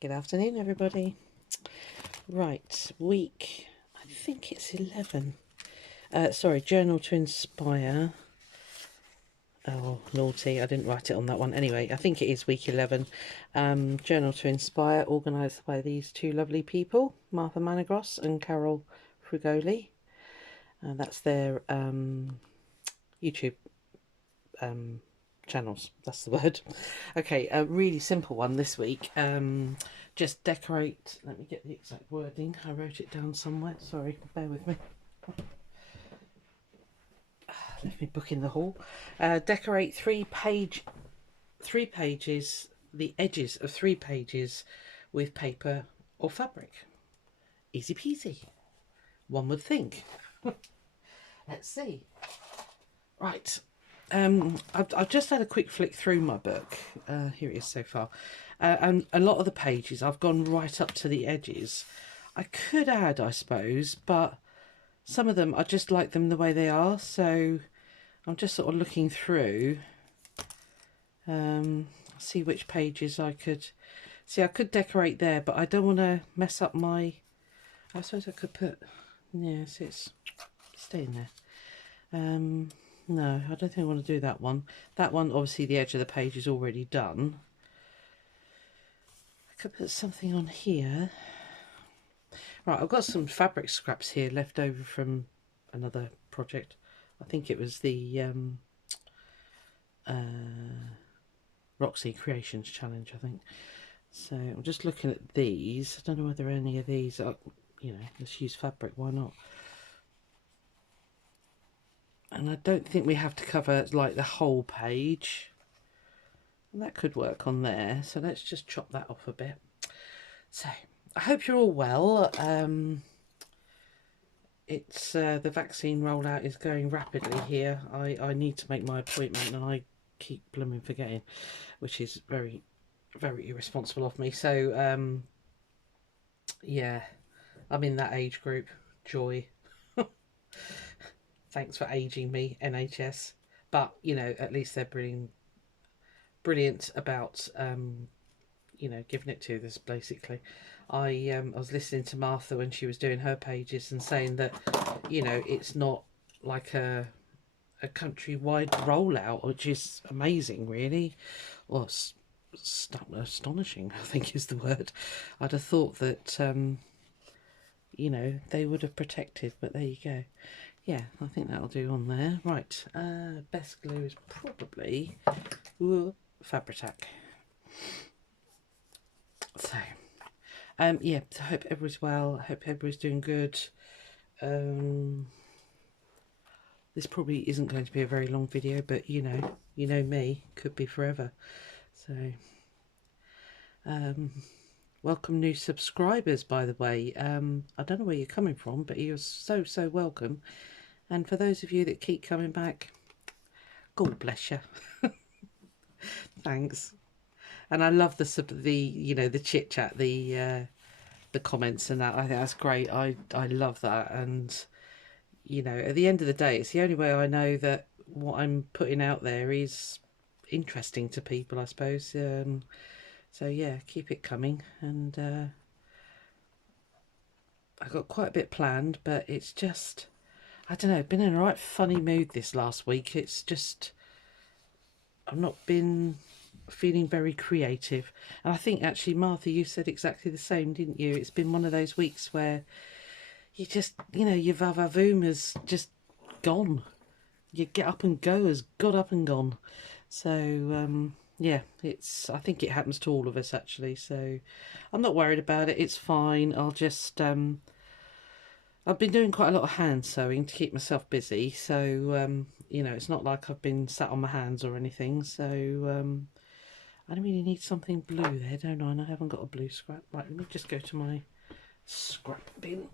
Good afternoon, everybody. Right, week, I think it's 11. Sorry, Journal to Inspire. Oh, naughty, I didn't write it on that one. Anyway, I think it is week 11. Journal to Inspire, organised by these two lovely people, Martha Managros and Carol Frugoli. That's their YouTube channels, that's the word. Okay, a really simple one this week. Just decorate, let me get the exact wording, I wrote it down somewhere, sorry, bear with me. Left me book in the hall. Decorate three pages, the edges of 3 pages with paper or fabric. Easy peasy, one would think. Let's see. Right, I've just had a quick flick through my book. Here it is so far. And a lot of the pages I've gone right up to the edges. I could add, I suppose, but some of them I just like them the way they are. So I'm just sort of looking through. See which pages I could... See, I could decorate there, but I don't want to mess up my... I suppose I could put... Yes, it's staying there. No, I don't think I want to do that one. That one, obviously, the edge of the page is already done. I could put something on here. Right, I've got some fabric scraps here left over from another project. I think it was the Roxy Creations Challenge, I think. So I'm just looking at these. I don't know whether any of these are, you know, let's use fabric, why not? And I don't think we have to cover like the whole page. And that could work on there. So let's just chop that off a bit. So I hope you're all well. It's the vaccine rollout is going rapidly here. I need to make my appointment and I keep blooming forgetting, which is very, very irresponsible of me. So yeah, I'm in that age group. Joy. Thanks for aging me, NHS. But, you know, at least they're brilliant about, you know, giving it to us, basically. I was listening to Martha when she was doing her pages and saying that, you know, it's not like a countrywide rollout, which is amazing, really. Well, astonishing, I think is the word. I'd have thought that, you know, they would have protected, but there you go. Yeah, I think that'll do on there. Right, best glue is probably Fabri-Tac. So, yeah, so I hope everyone's well. I hope everyone's doing good. This probably isn't going to be a very long video, but you know me, could be forever. So, welcome new subscribers, by the way. I don't know where you're coming from, but you're so welcome. And for those of you that keep coming back, God bless you. Thanks. And I love the you know, the chit chat, the comments and that. I think that's great. I love that. And you know, at the end of the day, it's the only way I know that what I'm putting out there is interesting to people, I suppose. So yeah, keep it coming. And I've got quite a bit planned, but it's just, I don't know, been in a right funny mood this last week. It's just, I've not been feeling very creative. And I think actually, Martha, you said exactly the same, didn't you? It's been one of those weeks where you just, you know, your va-va-voom has just gone. Your get up and go has got up and gone. So, yeah, I think it happens to all of us, actually. So I'm not worried about it. It's fine. I'll just, I've been doing quite a lot of hand sewing to keep myself busy. So, you know, it's not like I've been sat on my hands or anything. So, I don't really need something blue there, don't I? And I haven't got a blue scrap. Right, let me just go to my scrap bin.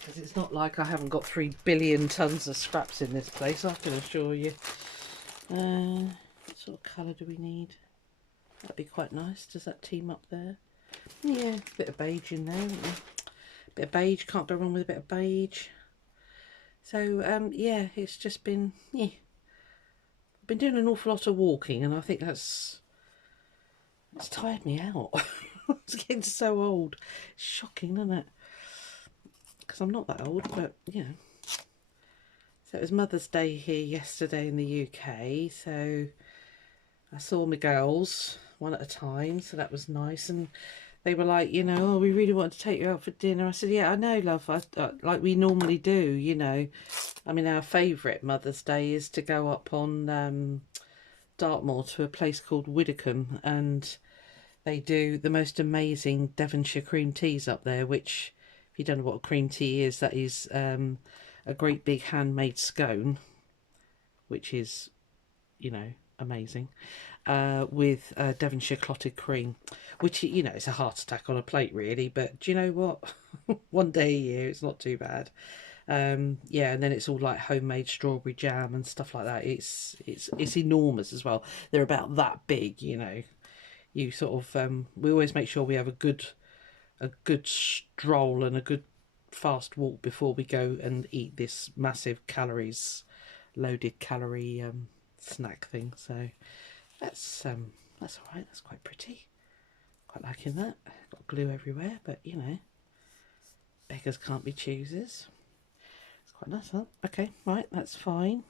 Because it's not like I haven't got 3 billion tons of scraps in this place, I can assure you. What sort of colour do we need? That'd be quite nice. Does that team up there? Yeah, a bit of beige in there, isn't there? A bit of beige, can't go wrong with a bit of beige. So, yeah, it's just been, yeah. I've been doing an awful lot of walking, and I think that's It's tired me out. It's getting so old. It's shocking, isn't it? Because I'm not that old, but you know. So it was Mother's Day here yesterday in the UK. So I saw my girls one at a time. So that was nice. And they were like, you know, oh, we really want to take you out for dinner. I said, yeah, I know, love. Like we normally do, you know. I mean, our favourite Mother's Day is to go up on Dartmoor to a place called Widdicombe, and they do the most amazing Devonshire cream teas up there, which, if you don't know what a cream tea is, that is a great big handmade scone, which is, you know, amazing, with Devonshire clotted cream, which, you know, it's a heart attack on a plate, really. But do you know what? One day a year, it's not too bad. Yeah, and then it's all like homemade strawberry jam and stuff like that. It's enormous as well. They're about that big, you know. You sort of we always make sure we have a good stroll and a good fast walk before we go and eat this massive loaded calorie snack thing. So that's all right. That's quite pretty. Quite liking that. Got glue everywhere, but you know, beggars can't be choosers. It's quite nice, huh? Okay, right, that's fine.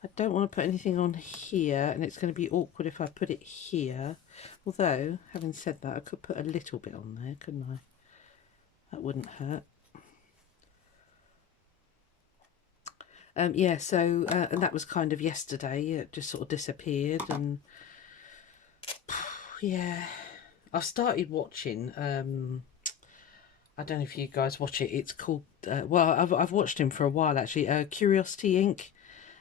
I don't want to put anything on here, and it's going to be awkward if I put it here. Although, having said that, I could put a little bit on there, couldn't I? That wouldn't hurt. Yeah, so, and that was kind of yesterday. It just sort of disappeared, and yeah, I've started watching, I don't know if you guys watch it. It's called, well, I've watched him for a while, actually, Curiosity Inc.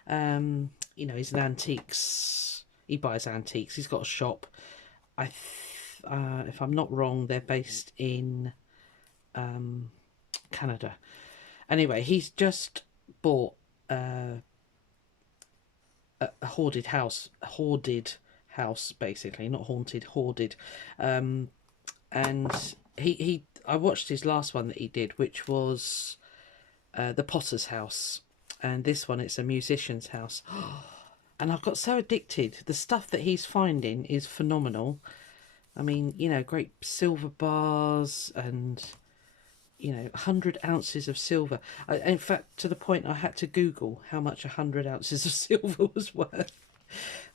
You know, he's an antiques. He buys antiques. He's got a shop. If I'm not wrong, they're based in Canada. Anyway, he's just bought a hoarded house, basically, not haunted, hoarded. And I watched his last one that he did, which was the Potter's House. And this one, it's a musician's house. And I've got so addicted. The stuff that he's finding is phenomenal. I mean, you know, great silver bars and, you know, 100 ounces of silver. In fact, to the point I had to Google how much 100 ounces of silver was worth.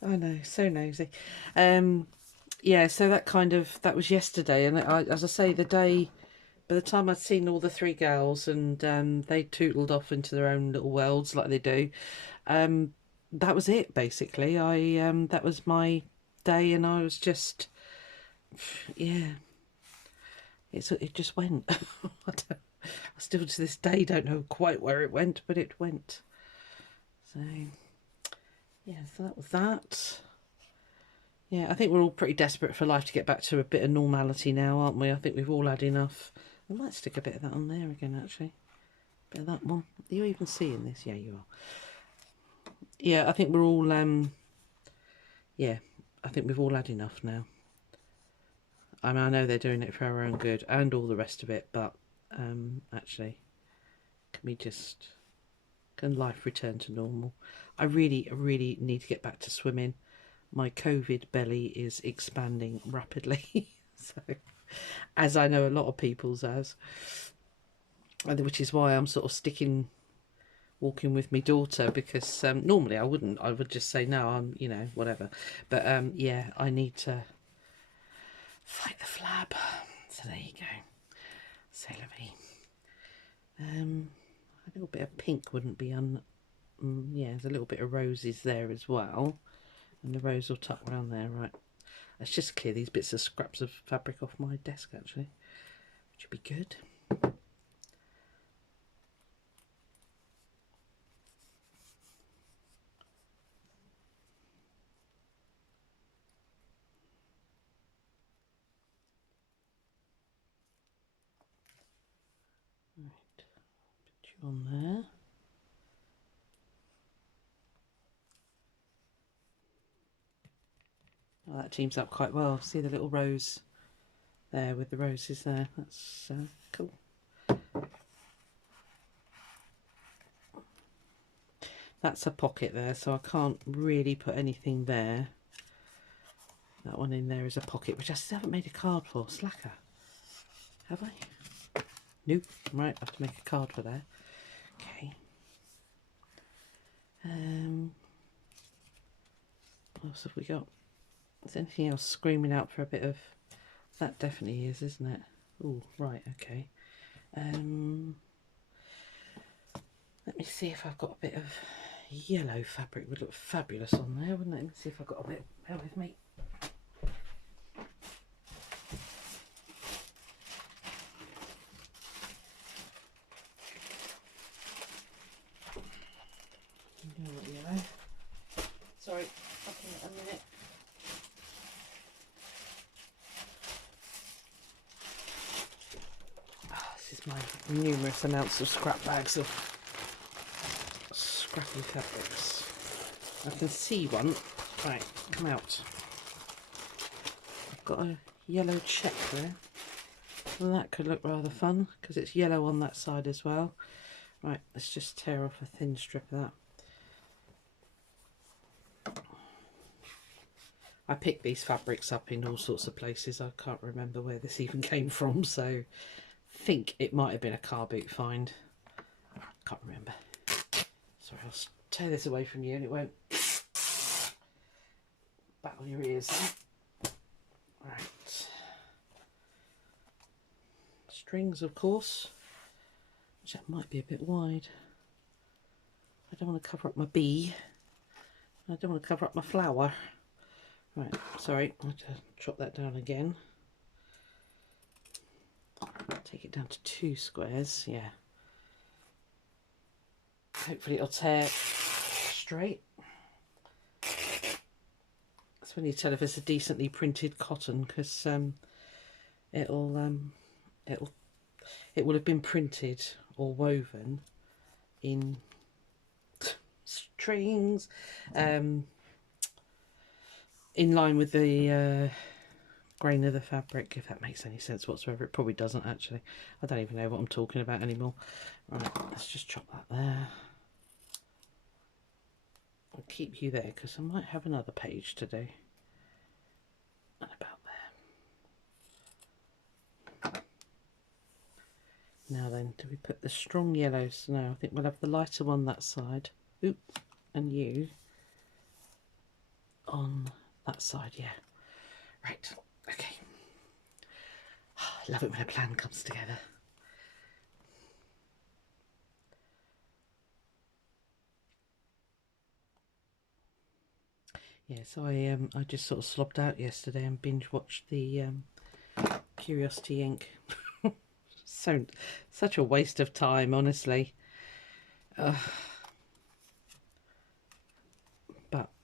I know, so nosy. Yeah, so that was yesterday. And as I say, by the time I'd seen all the three girls and they tootled off into their own little worlds like they do, that was it, basically. That was my day, and I was just, yeah, it just went. I still to this day don't know quite where it went, but it went. So, yeah, so that was that. Yeah, I think we're all pretty desperate for life to get back to a bit of normality now, aren't we? I think we've all had enough. I might stick a bit of that on there again, actually. Bit of that one. Are you even seeing this? Yeah, you are. Yeah, I think we're all, yeah, I think we've all had enough now. I mean, I know they're doing it for our own good and all the rest of it, but actually, can life return to normal? I really need to get back to swimming. My COVID belly is expanding rapidly. So, as I know a lot of people's has, which is why I'm sort of walking with my daughter, because normally I wouldn't. I would just say no, I'm, you know, whatever. But yeah, I need to fight the flab. So there you go. C'est la vie. A little bit of pink wouldn't be yeah, there's a little bit of roses there as well, and the rose will tuck around there, right? Let's just clear these bits of scraps of fabric off my desk, actually, which would be good. Right, put you on there. Oh, that teams up quite well. See the little rose there with the roses there. That's cool. That's a pocket there, so I can't really put anything there. That one in there is a pocket, which I still haven't made a card for. Slacker. Have I? Nope. Right, I have to make a card for there. Okay. What else have we got? Is anything else screaming out for a bit of... That definitely is, isn't it? Oh, right, okay. Let me see if I've got a bit of yellow fabric. Would look fabulous on there, wouldn't it? Let me see if I've got a bit. Bear with me. Yellow. Sorry, I'll give it a minute. This is my numerous amounts of scrap bags of scrappy fabrics. I can see one. Right, come out. I've got a yellow check there. Well, that could look rather fun because it's yellow on that side as well. Right, let's just tear off a thin strip of that. I picked these fabrics up in all sorts of places. I can't remember where this even came from, so I think it might have been a car boot find. Can't remember. Sorry, I'll tear this away from you and it won't battle your ears. Right. Strings, of course, which that might be a bit wide. I don't want to cover up my bee. I don't want to cover up my flower. Right, sorry, I'll have to chop that down again. Take it down to 2 squares, yeah. Hopefully it'll tear straight. That's when you tell if it's a decently printed cotton, because it will have been printed or woven in strings, in line with the grain of the fabric, if that makes any sense whatsoever. It probably doesn't actually. I don't even know what I'm talking about anymore. Right, let's just chop that there. I'll keep you there because I might have another page to do. And about there. Now then, do we put the strong yellows? No, I think we'll have the lighter one that side. Oop, and you on that side, yeah. Right, okay. I love it when a plan comes together. Yeah, so I just sort of slobbed out yesterday and binge watched the Curiosity Inc. Such a waste of time, honestly. But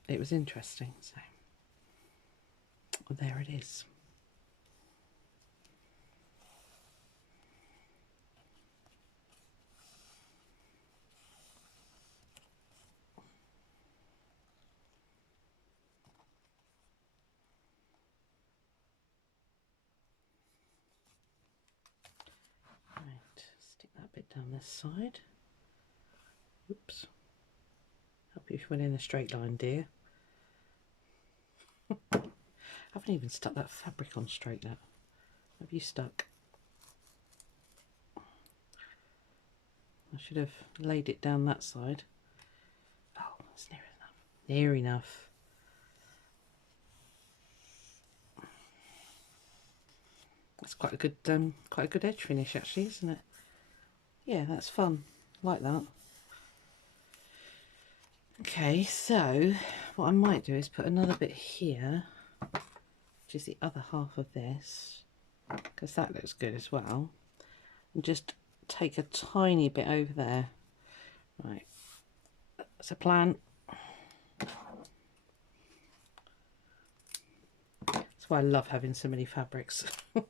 it was interesting, so there it is. Right, stick that bit down this side. Oops. Help you if you went in a straight line, dear. I haven't even stuck that fabric on straight yet. Have you stuck? I should have laid it down that side. Oh, that's near enough. Near enough. That's quite a good edge finish actually, isn't it? Yeah, that's fun. Like that. Okay, so what I might do is put another bit here, which is the other half of this, because that looks good as well, and just take a tiny bit over there. Right, that's a plan. That's why I love having so many fabrics. I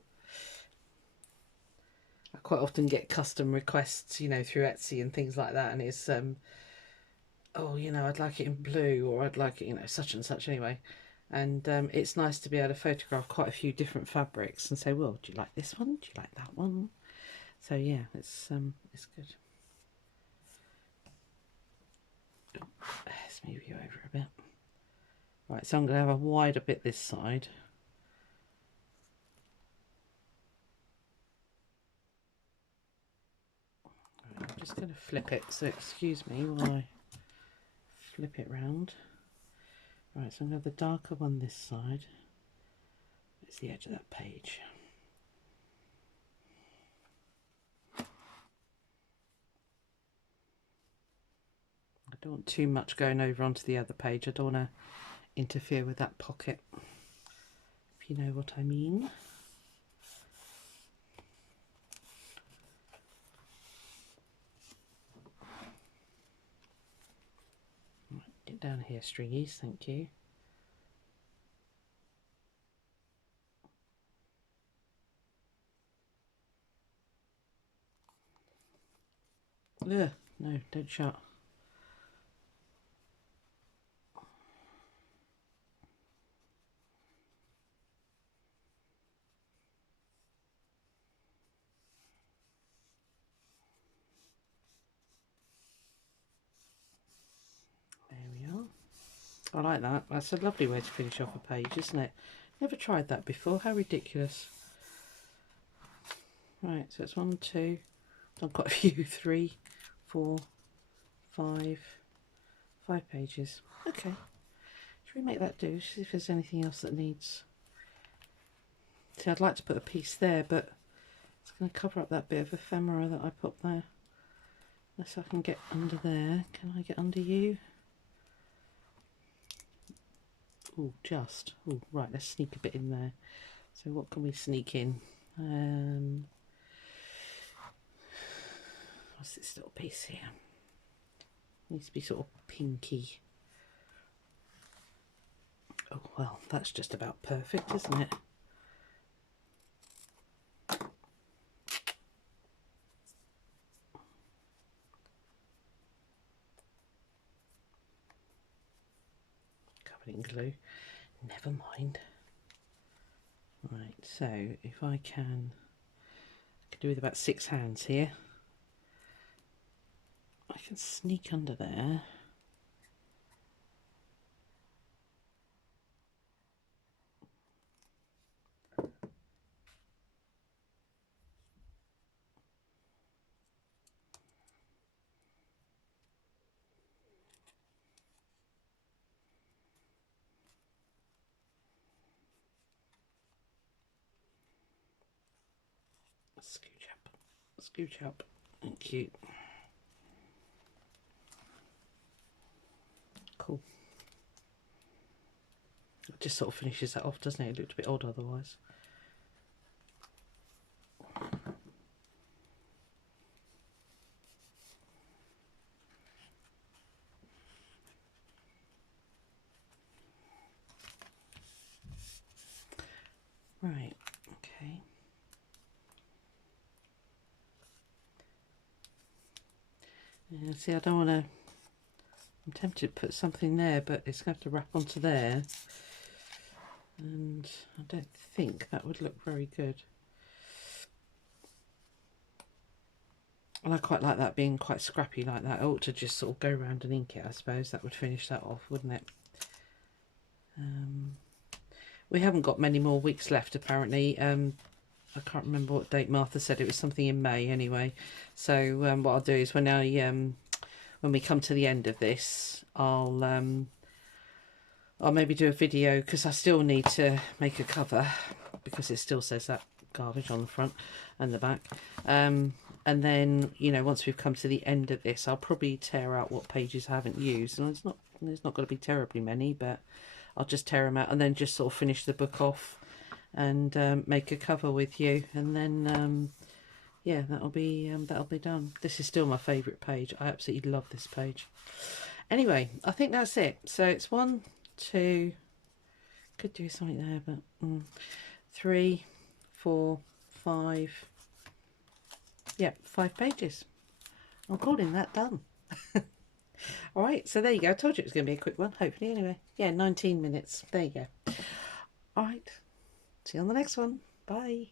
quite often get custom requests, you know, through Etsy and things like that, and it's oh, you know, I'd like it in blue, or I'd like it, you know, such and such anyway. And it's nice to be able to photograph quite a few different fabrics and say, well, do you like this one? Do you like that one? So yeah, it's good. Let's move you over a bit. Right, so I'm going to have a wider bit this side. Right, I'm just going to flip it, so excuse me while I flip it round. Right, so I'm going to have the darker one this side. It's the edge of that page. I don't want too much going over onto the other page. I don't want to interfere with that pocket, if you know what I mean. Right, get down here, stringies, thank you. Ugh, no, don't shut. There we are. I like that. That's a lovely way to finish off a page, isn't it? Never tried that before. How ridiculous. Right, so it's 1, 2. I've got a few. 3, 4, 5. 5 pages. Okay. Should we make that do? See if there's anything else that needs. See, I'd like to put a piece there, but it's going to cover up that bit of ephemera that I put there. Unless I can get under there. Can I get under you? Oh, just. Oh, right, let's sneak a bit in there. So what can we sneak in? What's this little piece here? Needs to be sort of pinky. Oh, well, that's just about perfect, isn't it? Covered in glue. Never mind. Right, so if I can do with about 6 hands here. I can sneak under there. Scooch up. Thank you. Cool. It just sort of finishes that off, doesn't it? It looked a bit odd otherwise. Right, okay. Yeah, see, I don't want to. I'm tempted to put something there, but it's going to have to wrap onto there. And I don't think that would look very good. And I quite like that being quite scrappy like that. I ought to just sort of go around and ink it, I suppose. That would finish that off, wouldn't it? We haven't got many more weeks left, apparently. I can't remember what date Martha said. It was something in May anyway. So what I'll do is when we come to the end of this, I'll maybe do a video, because I still need to make a cover, because it still says that garbage on the front and the back. And then, you know, once we've come to the end of this, I'll probably tear out what pages I haven't used. And there's not going to be terribly many, but I'll just tear them out and then just sort of finish the book off and make a cover with you. And then, yeah, that'll be done. This is still my favourite page. I absolutely love this page. Anyway, I think that's it. So it's 1, 2, could do something there, but 3, 4, 5. Yeah, 5 pages. I'm calling that done. All right, so there you go. I told you it was going to be a quick one, hopefully, anyway. Yeah, 19 minutes. There you go. All right, see you on the next one. Bye.